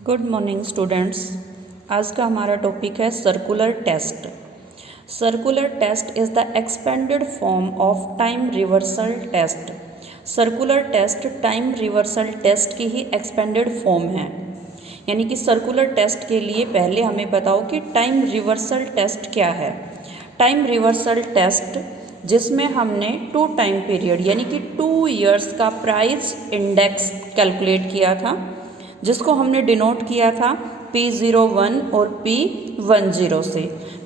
Good morning students. आज का हमारा टॉपिक है circular test. Circular test is the expanded form of time reversal test. Circular test time reversal test की ही expanded form है। यानी कि सर्कुलर टेस्ट के लिए पहले हमें बताओ कि टाइम रिवर्सल टेस्ट क्या है। टाइम रिवर्सल टेस्ट जिसमें हमने 2 टाइम पीरियड यानी कि 2 इयर्स का प्राइस इंडेक्स कैलकुलेट किया था, जिसको हमने डिनोट किया था P01 और P10 से।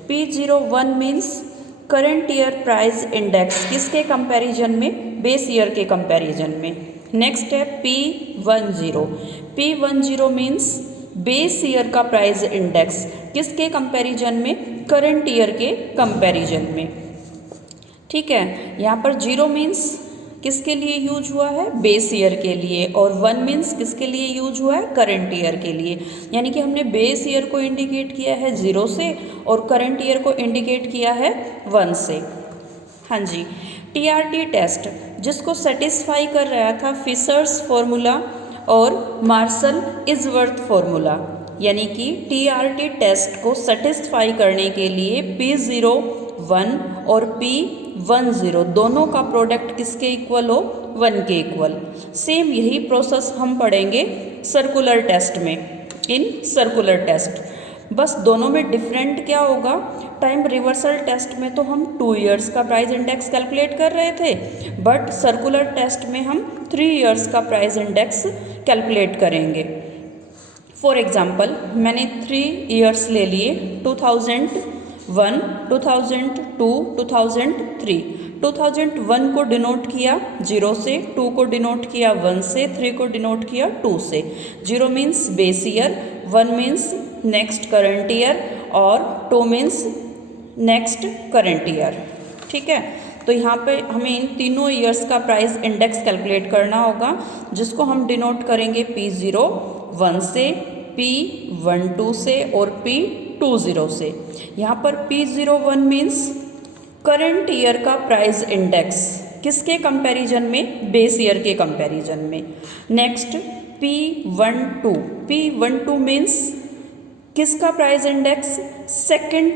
P01 means current year price index, किसके कंपैरिजन में? बेस ईयर के कंपैरिजन में। नेक्स्ट है P10। P10 means base year का प्राइस इंडेक्स, किसके कंपैरिजन में? करंट ईयर के कंपैरिजन में। ठीक है, यहाँ पर 0 मीन्स किसके लिए यूज हुआ है? बेस ईयर के लिए, और 1 मीन्स किसके लिए यूज हुआ है? करंट ईयर के लिए। यानी कि हमने बेस ईयर को इंडिकेट किया है 0 से और करंट ईयर को इंडिकेट किया है 1 से। हाँ जी, TRT टेस्ट जिसको सेटिस्फाई कर रहा था फिशर्स फॉर्मूला और मार्शल इजवर्थ फॉर्मूला, यानी कि TRT टेस्ट को सेटिस्फाई करने के लिए P01 और P10 दोनों का प्रोडक्ट किसके इक्वल हो? 1 के इक्वल। सेम यही प्रोसेस हम पढ़ेंगे सर्कुलर टेस्ट में। इन सर्कुलर टेस्ट बस दोनों में डिफरेंट क्या होगा? टाइम रिवर्सल टेस्ट में तो हम 2 इयर्स का प्राइस इंडेक्स कैलकुलेट कर रहे थे, बट सर्कुलर टेस्ट में हम 3 इयर्स का प्राइस इंडेक्स कैलकुलेट करेंगे। फॉर एग्जाम्पल मैंने 3 इयर्स ले लिए, 2001, 2002, 2003। 2001 को डिनोट किया 0 से, 2 को डिनोट किया 1 से, 3 को डिनोट किया 2 से। 0 means base year, 1 means next current year और 2 मीन्स नेक्स्ट करंट ईयर। ठीक है, तो यहाँ पे हमें इन तीनों ईयर्स का प्राइस इंडेक्स कैलकुलेट करना होगा, जिसको हम डिनोट करेंगे P01 से, P12 से और P20 से। यहाँ पर P01 मीन्स करंट ईयर का प्राइस इंडेक्स, किसके कंपैरिजन में? बेस ईयर के कंपैरिजन में। नेक्स्ट P12, P12 मीन्स किसका price index? Second.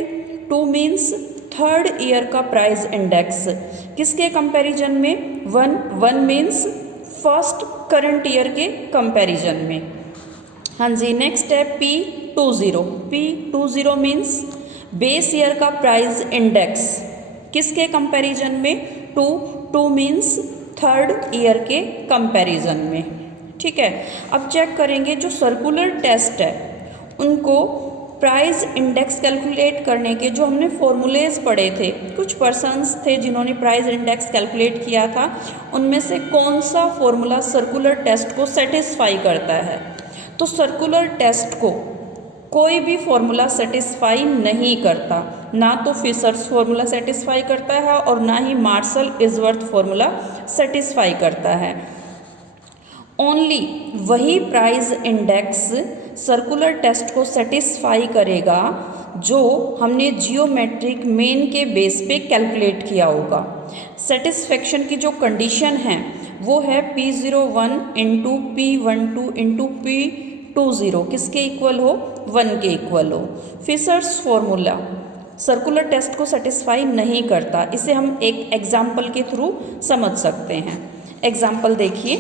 2 means third year का प्राइस इंडेक्स, किसके कंपैरिजन में? 1 मीन्स फर्स्ट करंट ईयर के कंपैरिजन में। हाँ जी, नेक्स्ट है P20। P20 means base year का प्राइस इंडेक्स, किसके कंपैरिजन में? 2 मीन्स थर्ड ईयर के कंपैरिजन में। ठीक है, अब चेक करेंगे जो सर्कुलर टेस्ट है उनको प्राइस इंडेक्स कैलकुलेट करने के जो हमने फॉर्मूलेज पढ़े थे, कुछ पर्सन्स थे जिन्होंने प्राइस इंडेक्स कैलकुलेट किया था, उनमें से कौन सा फॉर्मूला सर्कुलर टेस्ट को सेटिस्फाई करता है? तो सर्कुलर टेस्ट को कोई भी फॉर्मूला सेटिस्फाई नहीं करता, ना तो फिशर्स फॉर्मूला सेटिस्फाई करता है और ना ही मार्शल इजवर्थ फॉर्मूला सेटिस्फाई करता है। ओनली वही प्राइस इंडेक्स सर्कुलर टेस्ट को सेटिस्फाई करेगा जो हमने जियोमेट्रिक मीन के बेस पे कैलकुलेट किया होगा। सेटिस्फेक्शन की जो कंडीशन है वो है P01 into P12 into P20 किसके इक्वल हो? 1 के इक्वल हो। फिशर्स फॉर्मूला सर्कुलर टेस्ट को सेटिस्फाई नहीं करता, इसे हम एक एग्जाम्पल के थ्रू समझ सकते हैं। एग्जाम्पल देखिए,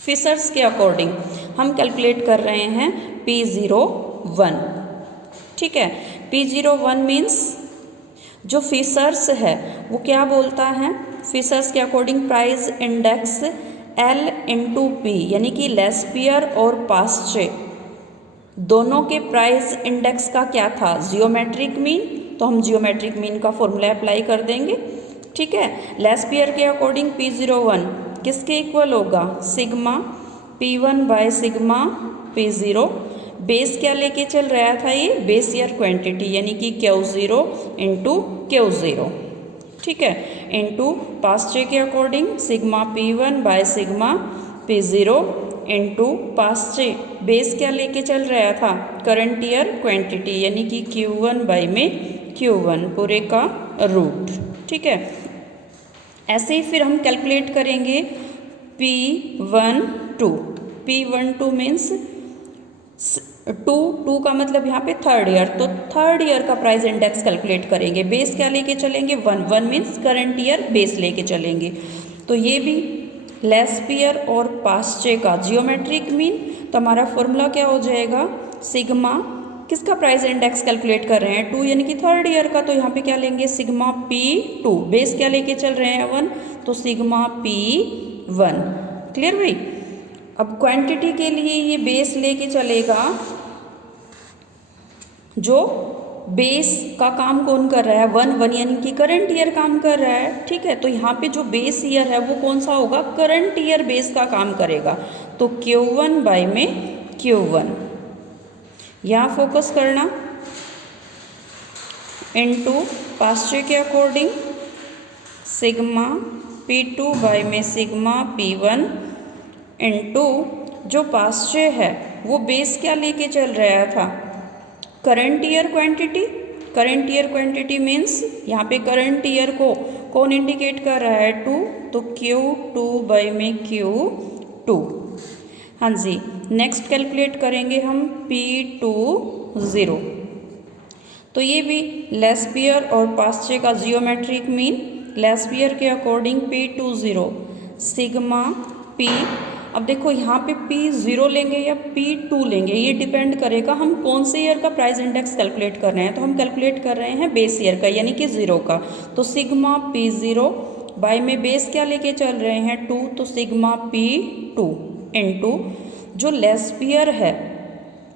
फिशर्स के अकॉर्डिंग हम कैलकुलेट कर रहे हैं P01। ठीक है, P01 मीन्स जो फिशर्स है वो क्या बोलता है? फिशर्स के according price index L into P, यानी कि लेस्पियर और पास्चे दोनों के प्राइस इंडेक्स का क्या था? जियोमेट्रिक मीन, तो हम जियोमेट्रिक मीन का फॉर्मूला अप्लाई कर देंगे। ठीक है, लेस्पियर के अकॉर्डिंग P01 किसके इक्वल होगा? Sigma P1 by sigma P0। Base क्या लेके चल रहा था? ये बेस ईयर क्वांटिटी, यानी कि Q0 इंटू Q0। ठीक है, इंटू पास्चे के according sigma P1 by sigma P0 into Paasche base क्या लेके चल रहा था? करंट ईयर क्वांटिटी, यानी कि Q1 बाय में Q1 पूरे का रूट। ठीक है, ऐसे ही फिर हम कैलकुलेट करेंगे P12 मीन्स टू का मतलब यहाँ पे थर्ड ईयर, तो थर्ड ईयर का प्राइस इंडेक्स कैलकुलेट करेंगे। बेस क्या लेके चलेंगे? 1 मीन्स करंट ईयर बेस लेके चलेंगे। तो ये भी लेस्ट ईयर और पास्ट ईयर का जियोमेट्रिक मीन, तो हमारा फॉर्मूला क्या हो जाएगा? सिग्मा किसका प्राइस इंडेक्स कैलकुलेट कर रहे हैं? 2 यानी कि थर्ड ईयर का, तो यहाँ पे क्या लेंगे? Sigma P2। बेस क्या लेके चल रहे हैं? 1, तो सिग्मा P1। क्लियर भाई? अब क्वांटिटी के लिए ये बेस लेके चलेगा, जो बेस का काम कौन कर रहा है? 1 यानी कि करंट ईयर काम कर रहा है। ठीक है, तो यहाँ पे जो बेस ईयर है वो कौन सा होगा? करंट ईयर बेस का काम करेगा, तो Q1 बाय में Q1, यहाँ फोकस करना, इनटू पास्ट ईयर के अकॉर्डिंग सिग्मा P2 बाय में सिग्मा P1 इनटू जो पास्ट ईयर है वो बेस क्या लेके चल रहा था? Current year quantity. Current year quantity means यहाँ पे करंट ईयर को कौन इंडिकेट कर रहा है? 2, तो Q2 बाय में Q2। हाँ जी, नेक्स्ट कैलकुलेट करेंगे हम P20। तो ये भी लेस्ट ईयर और पास्ट ईयर का जियोमेट्रिक मीन, लेस्ट ईयर के अकॉर्डिंग P20 सिग्मा P। अब देखो यहाँ पे P0 लेंगे या P2 लेंगे, ये डिपेंड करेगा हम कौन से ईयर का प्राइस इंडेक्स कैलकुलेट कर रहे हैं। तो हम कैलकुलेट कर रहे हैं बेस ईयर का, यानी कि 0 का, तो सिग्मा P0 बाय में बेस क्या लेके चल रहे हैं? 2, तो सिग्मा P2 इनटू जो लेस ईयर है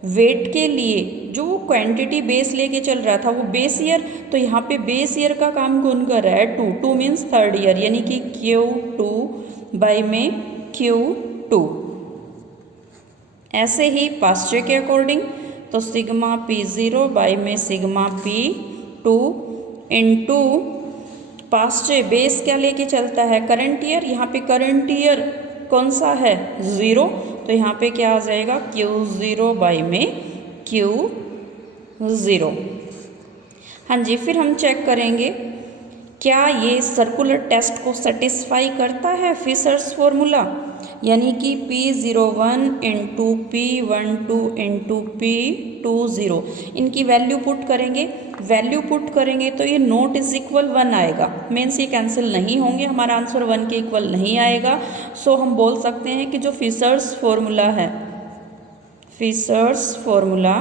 वेट के लिए जो क्वांटिटी बेस लेके चल रहा था वो बेस ईयर, तो यहाँ पे बेस ईयर का काम कौन कर रहा है? 2 मीन्स थर्ड ईयर, यानी कि Q2 बाय में Q2। ऐसे ही पास्ट ईयर के अकॉर्डिंग, तो सिग्मा P0 बाय में sigma P2 into past year base क्या लेके चलता है? Current year. यहाँ पे करंट ईयर कौन सा है? 0, तो यहाँ पे क्या आ जाएगा? Q0 बाय में Q0। हाँ जी, फिर हम चेक करेंगे क्या ये सर्कुलर टेस्ट को सेटिस्फाई करता है फिशर्स फॉर्मूला, यानी कि P01 into P12 into P20, इनकी वैल्यू पुट करेंगे। वैल्यू पुट करेंगे तो ये नॉट इज इक्वल 1 आएगा, मीन्स ये कैंसिल नहीं होंगे, हमारा आंसर 1 के इक्वल नहीं आएगा। सो हम बोल सकते हैं कि जो फिशर्स फॉर्मूला है, फिशर्स फॉर्मूला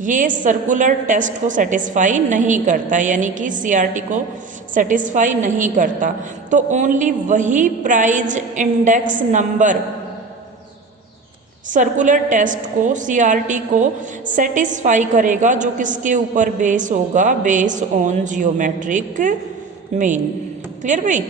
ये सर्कुलर टेस्ट को सेटिस्फाई नहीं करता, यानी कि CRT को सेटिस्फाई नहीं करता। तो ओनली वही price index number circular test को, CRT को सेटिस्फाई करेगा, जो किसके ऊपर बेस होगा? Base on geometric mean. Clear भाई?